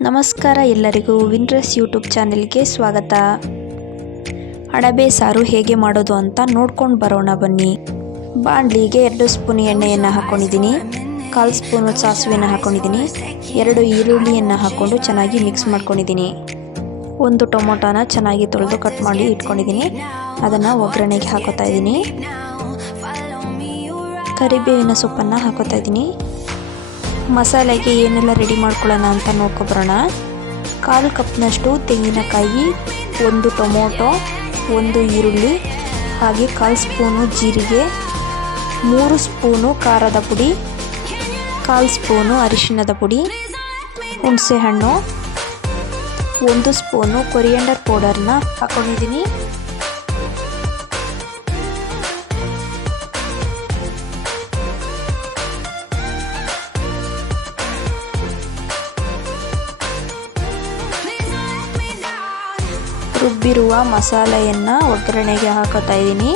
ನಮಸ್ಕಾರ ಎಲ್ಲರಿಗೂ ವಿನ್ರಸ್ ಯೂಟ್ಯೂಬ್ ಚಾನೆಲ್ಗೆ ಸ್ವಾಗತ. ಅಡಬೆ ಸಾರು ಹೇಗೆ ಮಾಡೋದು ಅಂತ ನೋಡ್ಕೊಂಡು ಬರೋಣ ಬನ್ನಿ. ಬಾಣಲಿಗೆ ಎರಡು ಸ್ಪೂನ್ ಎಣ್ಣೆಯನ್ನು ಹಾಕ್ಕೊಂಡಿದ್ದೀನಿ ಕಾಲು ಸ್ಪೂನು ಸಾಸಿವೆಯನ್ನು ಹಾಕ್ಕೊಂಡಿದ್ದೀನಿ ಎರಡು ಈರುಳ್ಳಿಯನ್ನು ಹಾಕ್ಕೊಂಡು ಚೆನ್ನಾಗಿ ಮಿಕ್ಸ್ ಮಾಡ್ಕೊಂಡಿದ್ದೀನಿ. ಒಂದು ಟೊಮೊಟೊನ ಚೆನ್ನಾಗಿ ತೊಳೆದು ಕಟ್ ಮಾಡಿ ಇಟ್ಕೊಂಡಿದ್ದೀನಿ. ಅದನ್ನು ಒಗ್ಗರಣೆಗೆ ಹಾಕೋತಾ ಇದ್ದೀನಿ. ಕರಿಬೇವಿನ ಸೊಪ್ಪನ್ನು ಹಾಕೋತಾ ಇದ್ದೀನಿ. ಮಸಾಲೆಗೆ ಏನೆಲ್ಲ ರೆಡಿ ಮಾಡ್ಕೊಳ್ಳೋಣ ಅಂತ ನೋಡ್ಕೊಬರೋಣ. ಕಾಲು ಕಪ್ನಷ್ಟು ತೆಂಗಿನಕಾಯಿ, ಒಂದು ಟೊಮೊಟೊ, ಒಂದು ಈರುಳ್ಳಿ, ಹಾಗೆ ಕಾಲು ಸ್ಪೂನು ಜೀರಿಗೆ, ಮೂರು ಸ್ಪೂನು ಖಾರದ ಪುಡಿ, ಕಾಲು ಸ್ಪೂನು ಅರಿಶಿಣದ ಪುಡಿ, ಹುಣಸೆಹಣ್ಣು, ಒಂದು ಸ್ಪೂನು ಕೊರಿಯಂಡರ್ ಪೌಡರ್ನ ಹಾಕೊಂಡಿದ್ದೀನಿ. ರುಬ್ಬಿರುವ ಮಸಾಲೆಯನ್ನು ಒಗ್ಗರಣೆಗೆ ಹಾಕೋತಾ ಇದ್ದೀನಿ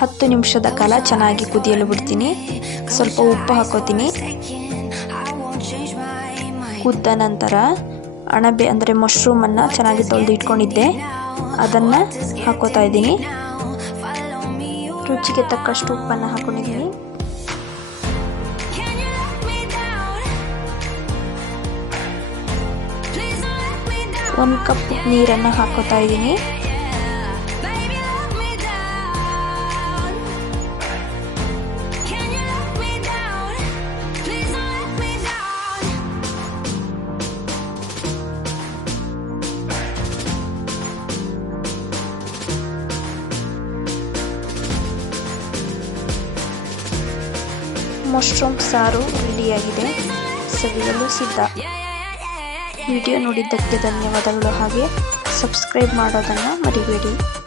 ಹತ್ತು ನಿಮಿಷದ ಕಾಲ ಚೆನ್ನಾಗಿ ಕುದಿಯಲು ಬಿಡ್ತೀನಿ. ಸ್ವಲ್ಪ ಉಪ್ಪು ಹಾಕೋತೀನಿ. ಕುದ್ದ ನಂತರ ಅಣಬೆ ಅಂದರೆ ಮಶ್ರೂಮನ್ನು ಚೆನ್ನಾಗಿ ತೊಳೆದು ಇಟ್ಕೊಂಡಿದ್ದೆ. ಅದನ್ನು ಹಾಕೋತಾ ಇದ್ದೀನಿ. ರುಚಿಗೆ ತಕ್ಕಷ್ಟು ಉಪ್ಪನ್ನು ಹಾಕೊಂಡಿದ್ದೀನಿ. ಒಂದು ಕಪ್ ನೀರನ್ನು ಹಾಕೋತಾ ಇದ್ದೀನಿ. ಮಶ್ರೂಮ್ ಸಾರು ರೆಡಿಯಾಗಿದೆ. ಸವಿಯಲು ಸಿದ್ಧ. ವಿಡಿಯೋ ನೋಡಿದ್ದಕ್ಕೆ ಧನ್ಯವಾದಗಳು. ಹಾಗೆ ಸಬ್ಸ್ಕ್ರೈಬ್ ಮಾಡೋದನ್ನು ಮರಿಬೇಡಿ.